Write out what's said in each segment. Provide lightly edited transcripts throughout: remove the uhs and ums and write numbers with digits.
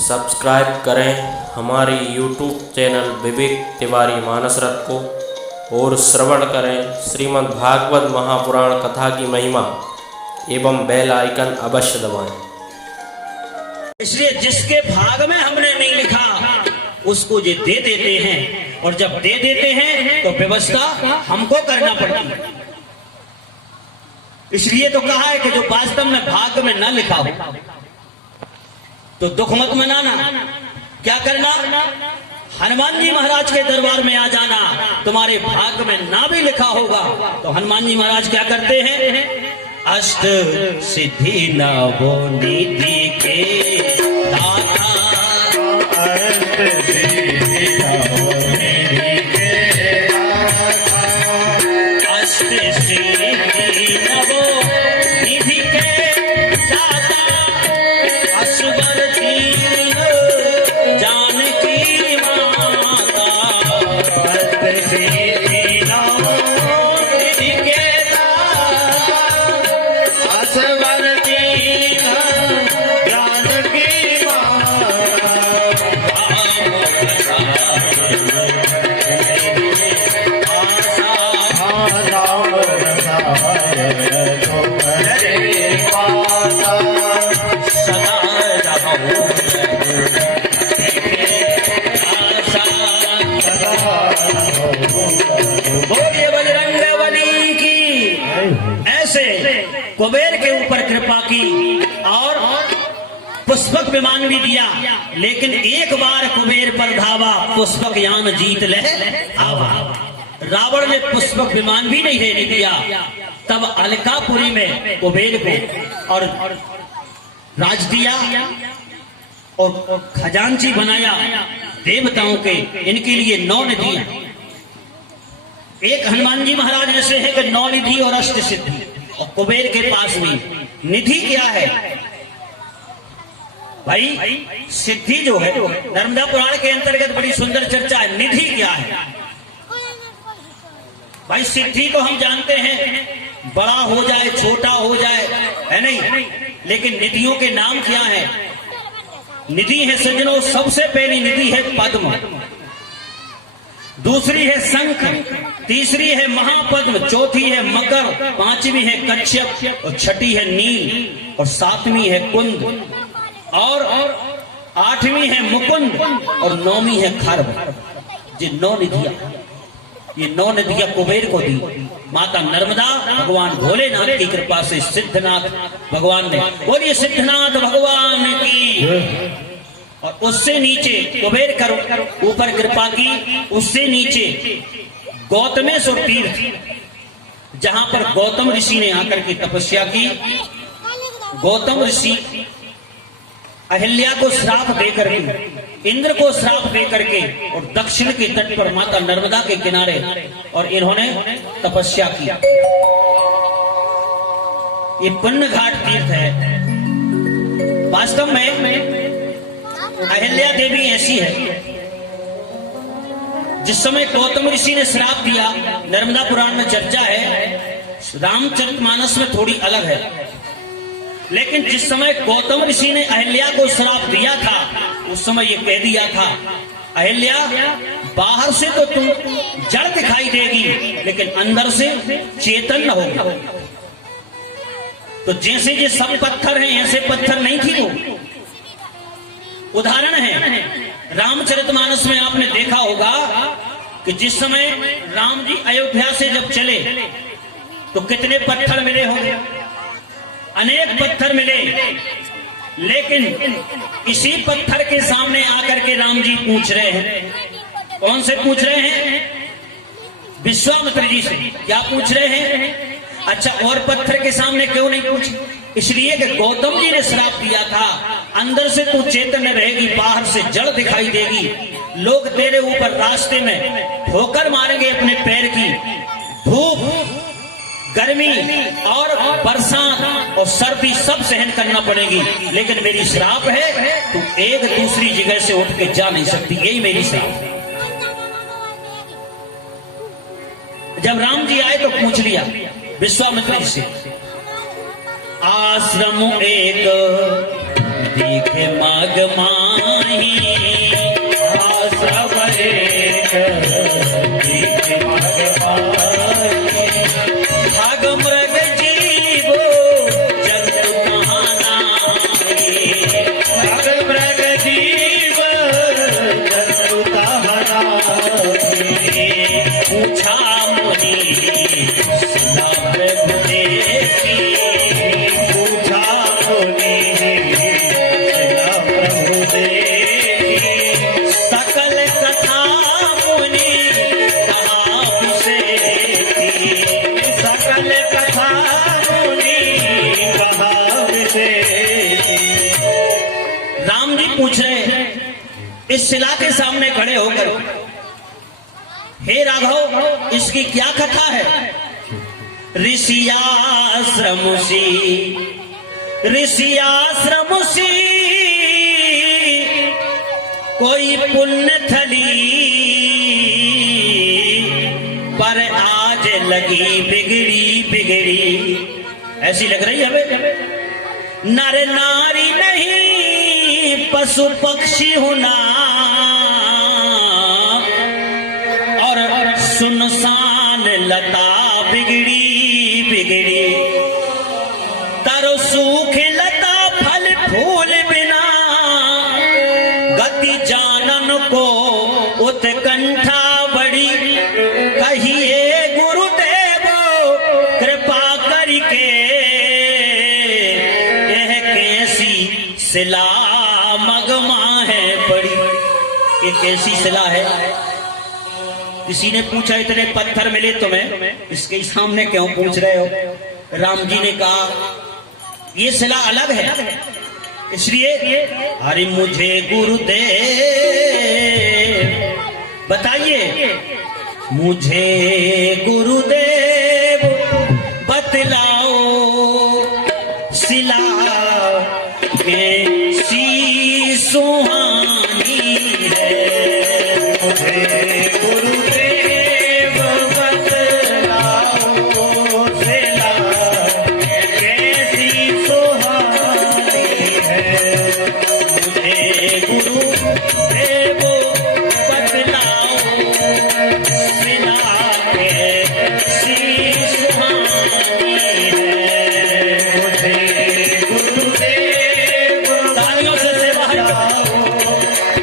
Subscribe करें हमारी YouTube channel Vivek Tiwari मानस रथ को और श्रवण करें श्रीमद् भागवत महापुराण कथा की महिमा एवं बेल आइकन अवश्य दबाएं। इसलिए जिसके भाग में हमने नहीं लिखा उसको ये दे देते हैं, और जब दे देते हैं तो व्यवस्था हमको करना पड़ती है। इसलिए तो कहा है कि जो वास्तव में भाग्य में न लिखा हो तो दुख मत मनाना। क्या करना? हनुमान जी महाराज के दरबार में आ जाना। तुम्हारे भाग्य में ना भी लिखा होगा तो हनुमान जी महाराज क्या करते हैं? अष्ट सिद्धि नवो निधि के दाता, अष्ट सिद्धि नवो निधि के दाता, असवर दीन जानकी माता, अष्ट सिद्धि नवो निधि के दाता, असवर दीन जानकी माता, बोलिए बजरंगबली की। ऐसे कुबेर के ऊपर कृपा की और पुष्पक विमान भी दिया, लेकिन एक बार कुबेर पर धावा, पुष्पक यान जीत ले आवा। रावण ने पुष्पक विमान भी नहीं देने दिया। तब अलकापुरी में कुबेर को और राज दिया और खजांची बनाया देवताओं के। इनके लिए 9 निधियां। एक हनुमान जी महाराज ऐसे है कि 9 निधि और अष्ट सिद्धि, और कुबेर के पास भी निधि क्या है भाई? सिद्धि जो है नर्मदा पुराण के अंतर्गत बड़ी सुंदर चर्चा है। निधि क्या है भाई? सिद्धि तो हम जानते हैं, बड़ा हो जाए छोटा हो जाए, है नहीं, लेकिन निधियों के नाम क्या है? निधि है सज्जनों, सबसे पहली निधि है पद्म, दूसरी है शंख, तीसरी है महापद्म, चौथी है मकर, पांचवी है कच्छप, और छठी है नील, और सातवीं है कुंद, और 8वीं है मुकुंद, और 9वीं है खर्ब। ये 9 निधियां, ये 9 निधियां कुबेर को दी। माता नर्मदा भगवान भोलेनाथ की कृपा से सिद्धनाथ भगवान ने, बोलिए सिद्धनाथ भगवान की। और उससे नीचे कुबेर कर ऊपर कृपा की, उससे नीचे गौतमेश्वर तीर्थ, जहां पर गौतम ऋषि ने आकर के तपस्या की। गौतम ऋषि अहिल्या को श्राप देकर के, इंद्र को श्राप देकर के, और दक्षिण के तट पर माता नर्मदा के किनारे, और इन्होंने तपस्या की। ये पुण्य घाट तीर्थ है। वास्तव में अहिल्या देवी ऐसी है, जिस समय गौतम ऋषि ने श्राप दिया, नर्मदा पुराण में चर्चा है, रामचरितमानस में थोड़ी अलग है, लेकिन जिस समय गौतम ऋषि ने अहिल्या को श्राप दिया था, उस समय ये कह दिया था, अहिल्या बाहर से तो तुम जड़ दिखाई देगी, लेकिन अंदर से चेतन न होगी। तो जैसे ये सब पत्थर हैं, ऐसे पत्थर नहीं थी वो। उदाहरण है, रामचरितमानस में आपने देखा होगा कि जिस समय राम जी अयोध्या से जब चले तो कितने पत्थर मिले होंगे? अनेक पत्थर मिले, लेकिन इसी पत्थर के सामने आकर के राम जी पूछ रहे हैं। कौन से पूछ रहे हैं? विश्वामित्र जी से। क्या पूछ रहे हैं? अच्छा, और पत्थर के सामने क्यों नहीं पूछे? इसलिए कि गौतम जी ने श्राप दिया था, अंदर से तू चैतन्य रहेगी, बाहर से जड़ दिखाई देगी। लोग तेरे ऊपर रास्ते में ठोकर मारेंगे, अपने पैर की। धूप, गर्मी और बरसात और सर्दी सब सहन करना पड़ेगी, लेकिन मेरी श्राप है, तू एक दूसरी जगह से उठ के जा नहीं सकती। यही मेरी श्राप है। जब राम जी आए तो पूछ लिया विश्वामित्र जी से, आश्रम एक देखे माग मान पूछ रहे इस शिला के सामने खड़े होकर, हे राघव इसकी क्या कथा है? ऋषियाश्रम सी कोई पुण्य थली, पर आज लगी बिगड़ी। ऐसी लग रही है हमें। नर नारी नहीं पशु पक्षी होना, और सुनसान लता बिगड़ी। तरो सूख लता फल फूल बिना, गति जानन को उत्कंठा बड़ी। कहिए गुरुदेव कृपा करके, यह कैसी शिला मगमा है पड़ी। ये कैसी शिला है? किसी ने पूछा इतने पत्थर मिले तुम्हें, इसके सामने क्यों पूछ रहे हो? राम जी ने कहा ये शिला अलग है, इसलिए अरे मुझे गुरुदेव बताइए, मुझे गुरुदेव बतलाओ शिला कैसी सुहानी है। मुझे गुरुदेव बतलाओ शिला कैसी सुहानी है। मुझे गुरुदेव बतलाओ शिला कैसी सुहानी है। मुझे गुरुदेव तालियों से सेवा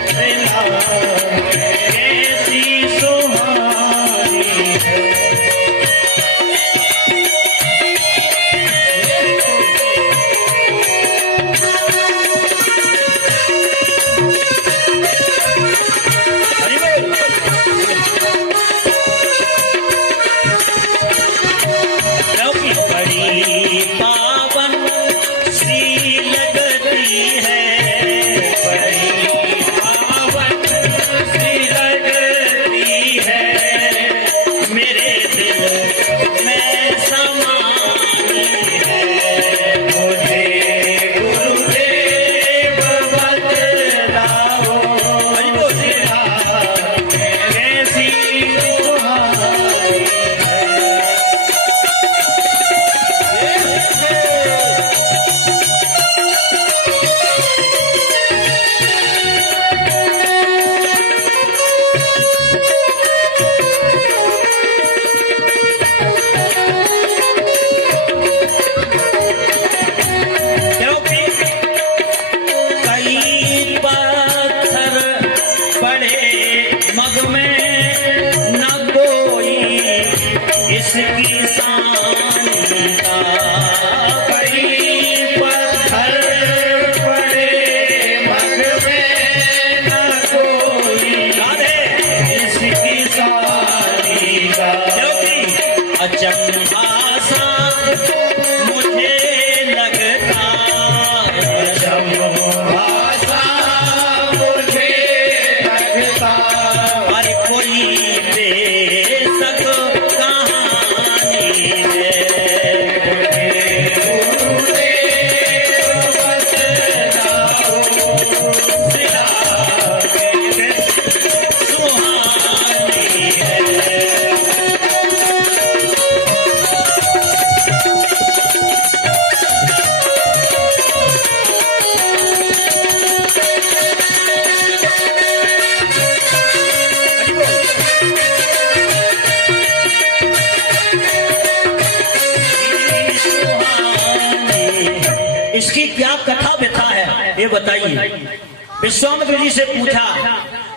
शिला कैसी सुहानी है। हरि बोल। क्योंकि बड़ी पावन सी लगती है, बड़ी पावन सी लगती है, मेरे दिल में समानी है। मुझे गुरुदेव बतलाओ शिला कैसी सुहानी है। क्योंकि कई पत्थर बड़े मग में न कोई इसकी सानी का। कई पत्थर बड़े मग में न कोई इसकी सानी का। क्योंकि अचंभा सा मुझे लगता, अचंभा सा मुझे लगता, अरे कोई बेशक कहानी है। मुझे गुरुदेव बतलाओ शिला कैसी सुहानी है। इसकी क्या कथा व्यथा है ये बताइए। विश्वामित्र जी से पूछा,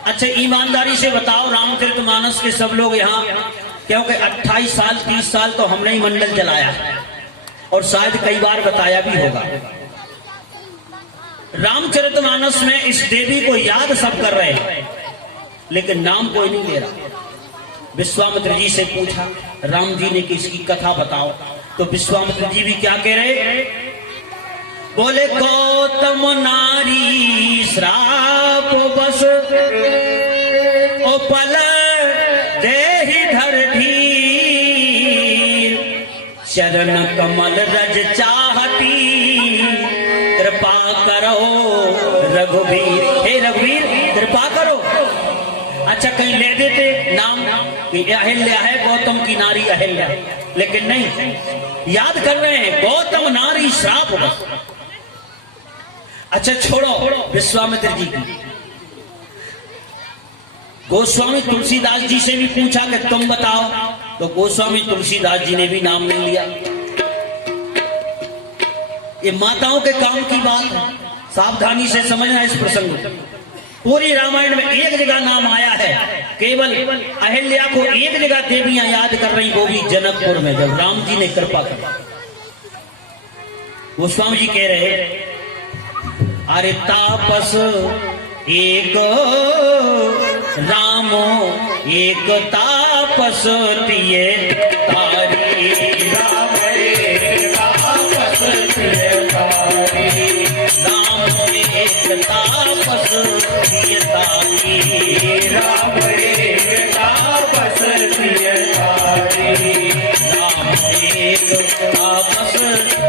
अच्छा ईमानदारी से बताओ रामचरितमानस के सब लोग यहाँ, क्योंकि 28 साल 30 साल तो हमने ही मंडल चलाया और शायद कई बार बताया भी होगा। रामचरितमानस में इस देवी को याद सब कर रहे हैं, लेकिन नाम कोई नहीं ले रहा। विश्वामित्र जी से पूछा, राम जी ने कि इसकी कथा बताओ, तो विश्वामित्र जी भी क्या कह रहे, बोले गौतम नारी श्राप पास ओ पल देहि धर धीर, चरण कमल रज चाहती, कृपा करो रघुवीर। हे रघुवीर कृपा करो। अच्छा कहीं ले देते नाम कि अहिल्या है, गौतम की नारी अहिल्या, लेकिन नहीं, याद कर रहे हैं गौतम नारी श्राप होगा। अच्छा छोड़ो विश्वामित्र जी की, गोस्वामी तुलसीदास जी से भी पूछा कि तुम बताओ, तो गोस्वामी तुलसीदास जी ने भी नाम नहीं लिया। ये माताओं के काम की बात है, सावधानी से समझना इस प्रसंग को। पूरी रामायण में एक जगह नाम आया है, केवल अहिल्या को एक जगह देवियां याद कर रही, वो भी जनकपुर में, जब राम जी ने कृपा की। गोस्वामी जी कह रहे अरे तापस एक रामो एक तापस तिये तारी, राम एक तापस तिये तारी, राम एक तापस तिये तारी, राम एक तापस तिये तारी, राम एक तापस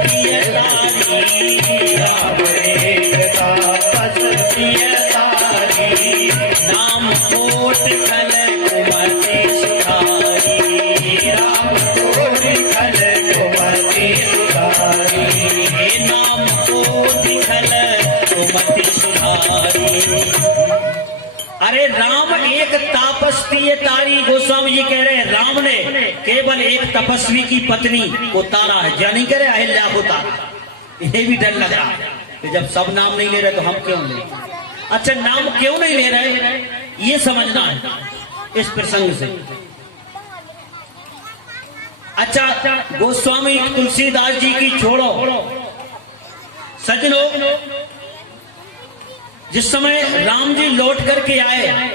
तिये तारी, राम एक तापस तिये तारी, नाम कोट खल कुमति सुधारी, राम कोट खल कुमति सुधारी, नाम कोट खल कुमति सुधारी। अरे राम एक तापस्वी तारी, गोस्वामी जी कह रहे हैं राम ने केवल एक तपस्वी की पत्नी को तारा है, या नहीं कह रहे अहिल्या को तारा। ये भी डर लग रहा है कि जब सब नाम नहीं ले रहे तो हम क्यों ले। अच्छा नाम क्यों नहीं ले रहे ये समझना है इस प्रसंग से। अच्छा गोस्वामी तुलसीदास जी की छोड़ो सज्जनों, जिस समय राम जी लौट करके आए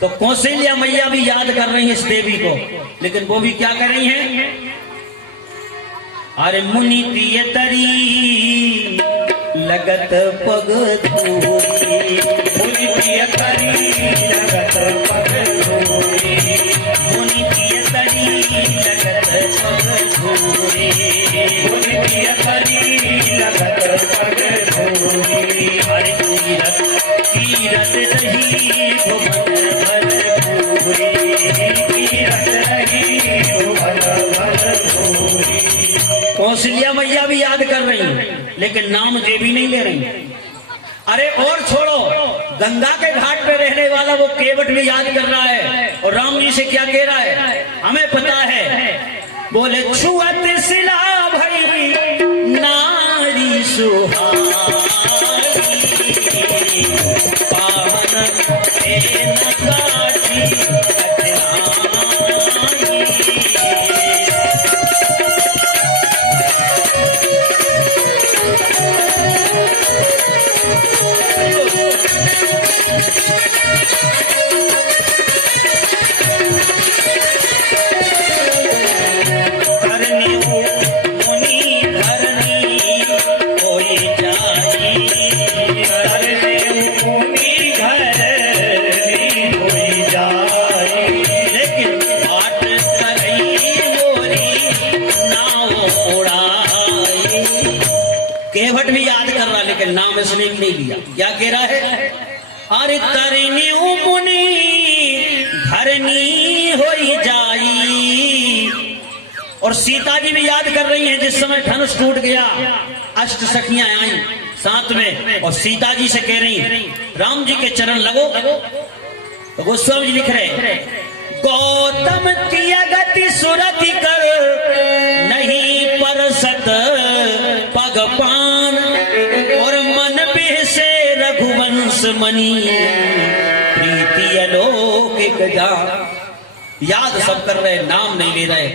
तो कौशल्या मैया भी याद कर रही है इस देवी को, लेकिन वो भी क्या कर रही हैं? अरे मुनि प्रिय तरी लगत पग धूरी, मुनि प्रिय तरी लगत पग धूरी, मुनि प्रिय तरी लगत पग धूरी, मुनि प्रिय तरी लगत पग धूरी। हरि तीरथ तीरथ रही भुवन भर पूरी, तीरथ रही भुवन भर पूरी। कौशल्या मैया भी याद कर रही हैं, लेकिन नाम देवी नहीं ले रही। अरे और छोड़ो, गंगा के घाट पे रहने वाला वो केवट भी याद कर रहा है, और राम जी से क्या कह रहा है हमें पता है। बोले छुअत सिला भई नारी सुहारी, पावन एन काठी केवट भी याद कर रहा, लेकिन नाम इसने नहीं लिया। क्या कह रहा है? अरे तरनी मुनि धरनी होई जाई। और सीता जी भी याद कर रही हैं, जिस समय धनुष टूट गया अष्ट सखियां आई साथ में, और सीता जी से कह रही राम जी के चरण लगो। तो गोस्वामी जी लिख रहे गौतम की गति सुरति कर नहीं परसत पग पान, और मन से रघुवंश मणि प्रीति अलौकिक जान। याद सब कर रहे, नाम नहीं ले रहे,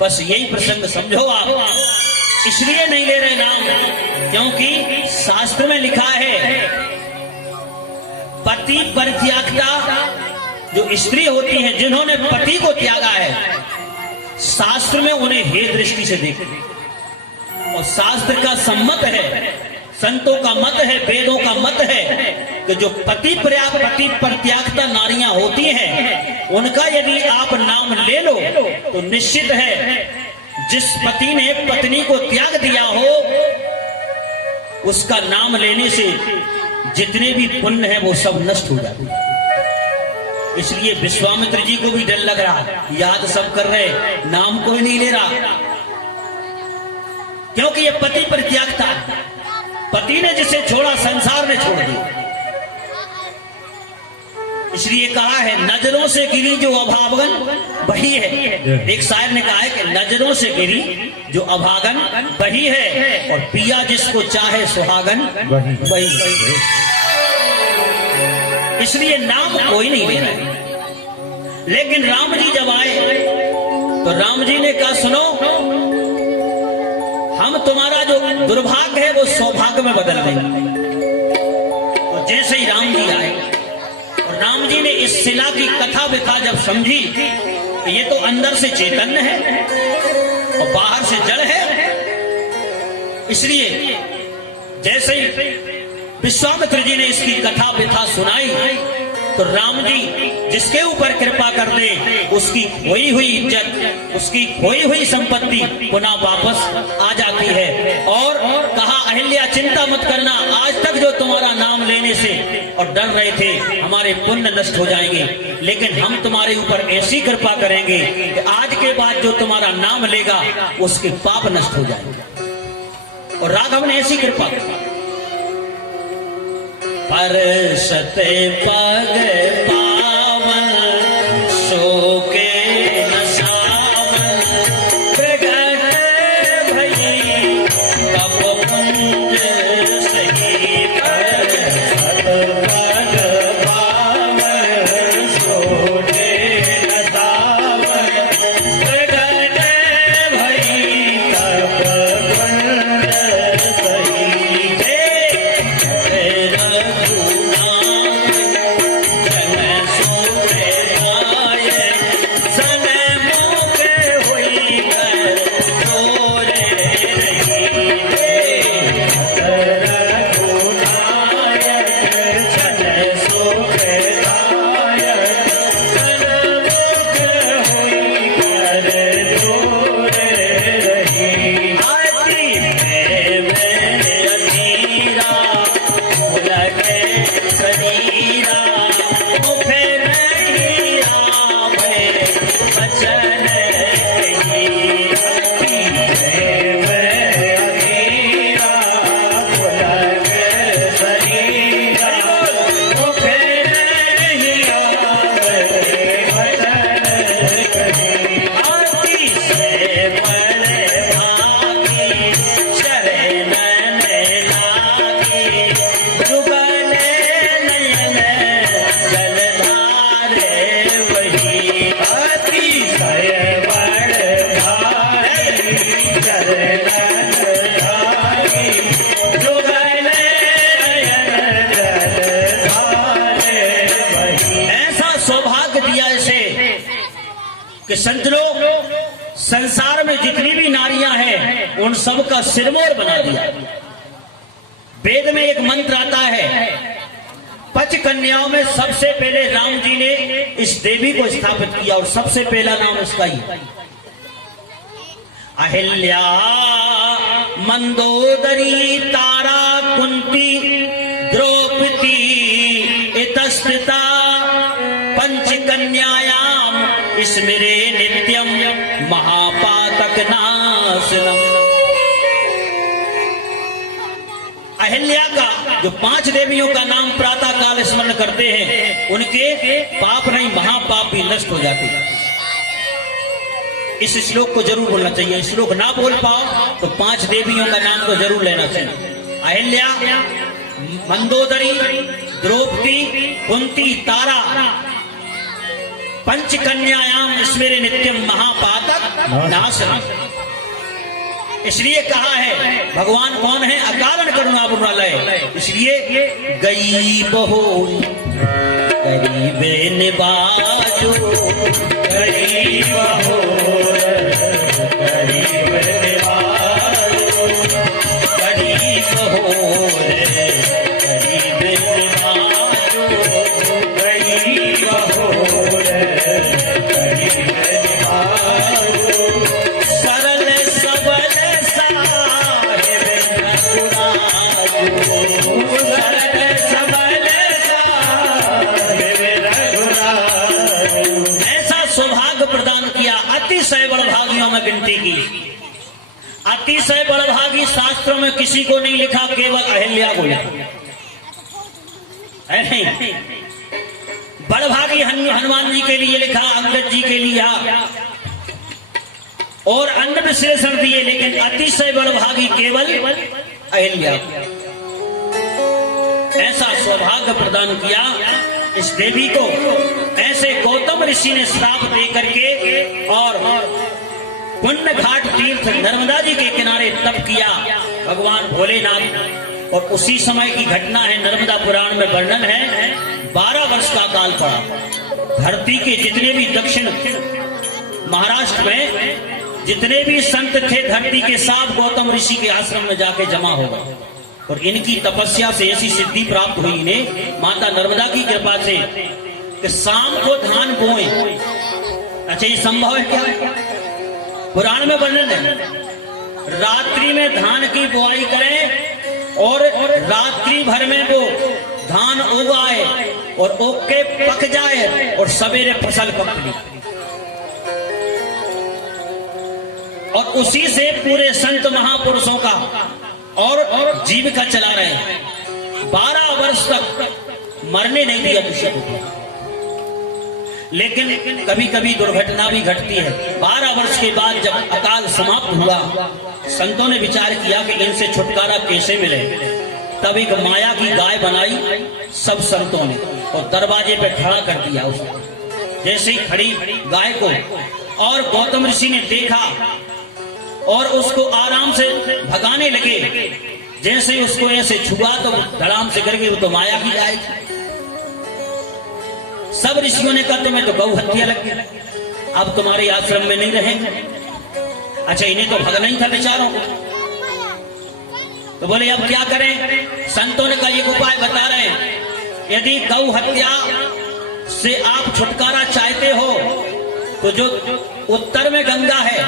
बस यही प्रसंग समझो आप। इसलिए नहीं ले रहे नाम क्योंकि शास्त्र में लिखा है पति परित्यागता जो स्त्री होती हैं, जिन्होंने पति को त्यागा है, शास्त्र में उन्हें हे दृष्टि से देखे, और शास्त्र का सम्मत है, संतों का मत है, वेदों का मत है कि जो पति परित्यागता नारियां होती हैं, उनका यदि आप नाम ले लो तो निश्चित है जिस पति ने पत्नी को त्याग दिया हो उसका नाम लेने से जितने भी पुण्य है वो सब नष्ट हो जाते हैं। इसलिए विश्वामित्र जी को भी डर लग रहा, याद सब कर रहे, नाम कोई नहीं ले रहा, क्योंकि ये पति परित्यागता, पति ने जिसे छोड़ा संसार ने छोड़ दिया। इसलिए कहा है नजरों से गिरी जो अभागन वही है। एक शायर ने कहा है कि नजरों से गिरी जो अभागन वही है, और पिया जिसको चाहे सुहागन वही है। इसलिए नाम कोई नहीं ले रहा है। लेकिन राम जी जब आए तो राम जी ने कहा सुनो, हम तुम्हारा जो दुर्भाग्य है वो सौभाग्य में बदल देंगे। तो जैसे ही राम जी आए और राम जी ने इस शिला की कथा व्यथा जब समझी कि ये तो अंदर से चैतन्य है और बाहर से जड़ है, इसलिए जैसे ही विश्वामित्र जी ने इसकी कथा व्यथा सुनाई तो राम जी जिसके ऊपर कृपा कर दे उसकी खोई हुई इज्जत, उसकी खोई हुई संपत्ति पुनः वापस आ जाती है। और कहा अहिल्या चिंता मत करना, आज तक जो तुम्हारा नाम लेने से और डर रहे थे हमारे पुण्य नष्ट हो जाएंगे, लेकिन हम तुम्हारे ऊपर ऐसी कृपा करेंगे कि आज के बाद जो तुम्हारा नाम लेगा उसके पाप नष्ट हो जाएंगे। और राघव ने ऐसी कृपा की। परसते पग पावन शोके न सावन, प्रगट भई तप पुंज सही। परसत पग पावन शोके न सावन, प्रगट भई तप पुंज कि संत लोग संसार में जितनी भी नारियां हैं उन सब का सिरमौर बना दिया। वेद में एक मंत्र आता है, 5 कन्याओं में सबसे पहले राम जी ने इस देवी को स्थापित किया और सबसे पहला नाम इसका ही अहिल्या, मंदोदरी, तारा, कुंती, द्रौपदी इतस्थिता पंचकन्यायाम स्मरे नित्यम महापातक नाशनम। अहिल्या का जो 5 देवियों का नाम प्रातः काल स्मरण करते हैं उनके पाप नहीं महापाप भी नष्ट हो जाते हैं। इस श्लोक को जरूर बोलना चाहिए। श्लोक ना बोल पाओ तो 5 देवियों का नाम तो जरूर लेना चाहिए। अहिल्या, मंदोदरी, द्रौपदी, कुंती, तारा, पंचकन्यायाम स्मरे नित्यम महापातक नाशनम। इसलिए कहा है भगवान कौन है? अकारण करुणा वालय। इसलिए गई बहो गरीबे निबाजो, गई बहो गरीब निबाजो, गरीब हो अतिशय बड़भागियों में गिनती की। अतिशय बड़भागी शास्त्रों में किसी को नहीं लिखा, केवल अहिल्या को लिखा है। नहीं, बड़भागी हनुमान जी के लिए लिखा, अंगद जी के लिए और अन्य विशेषण दिए, लेकिन अतिशय बड़भागी केवल अहिल्या। ऐसा सौभाग्य प्रदान किया इस देवी को। ऐसे गौतम ऋषि ने श्राप दे करके और पुण्य घाट तीर्थ नर्मदा जी के किनारे तप किया भगवान भोलेनाथ। और उसी समय की घटना है, नर्मदा पुराण में वर्णन है। 12 वर्ष का काल पड़ा। धरती के जितने भी दक्षिण महाराष्ट्र में जितने भी संत थे, धरती के सब गौतम ऋषि के आश्रम में जाके जमा हो गए। और इनकी तपस्या से ऐसी सिद्धि प्राप्त हुई इन्हें माता नर्मदा की कृपा से कि शाम को धान बोए। अच्छा, ये संभव है क्या? पुराण में वर्णन है, रात्रि में धान की बुआई करें और रात्रि भर में वो धान उगाए और उग के पक जाए और सवेरे फसल पकड़ी। और उसी से पूरे संत महापुरुषों का और जीविका चला रहे हैं। 12 वर्ष तक मरने नहीं दिया किसी को। लेकिन कभी कभी दुर्घटना भी घटती है। 12 वर्ष के बाद जब अकाल समाप्त हुआ, संतों ने विचार किया कि इनसे छुटकारा कैसे मिले। तब एक माया की गाय बनाई सब संतों ने और दरवाजे पे खड़ा कर दिया उसको। जैसे ही खड़ी गाय को और गौतम ऋषि ने देखा और उसको आराम से भगाने लगे। जैसे ही उसको ऐसे छुआ तो धड़ाम से करके वो तो माया की गाय थी। सब ऋषियों ने कहा तुम्हें तो गौ हत्या लग गई, अब तुम्हारे आश्रम में नहीं रहेंगे। अच्छा, इन्हें तो भगना ही था बेचारों को। तो बोले अब क्या करें? संतों ने कहा एक उपाय बता रहे हैं, यदि गौ हत्या से आप छुटकारा चाहते हो तो जो उत्तर में गंगा है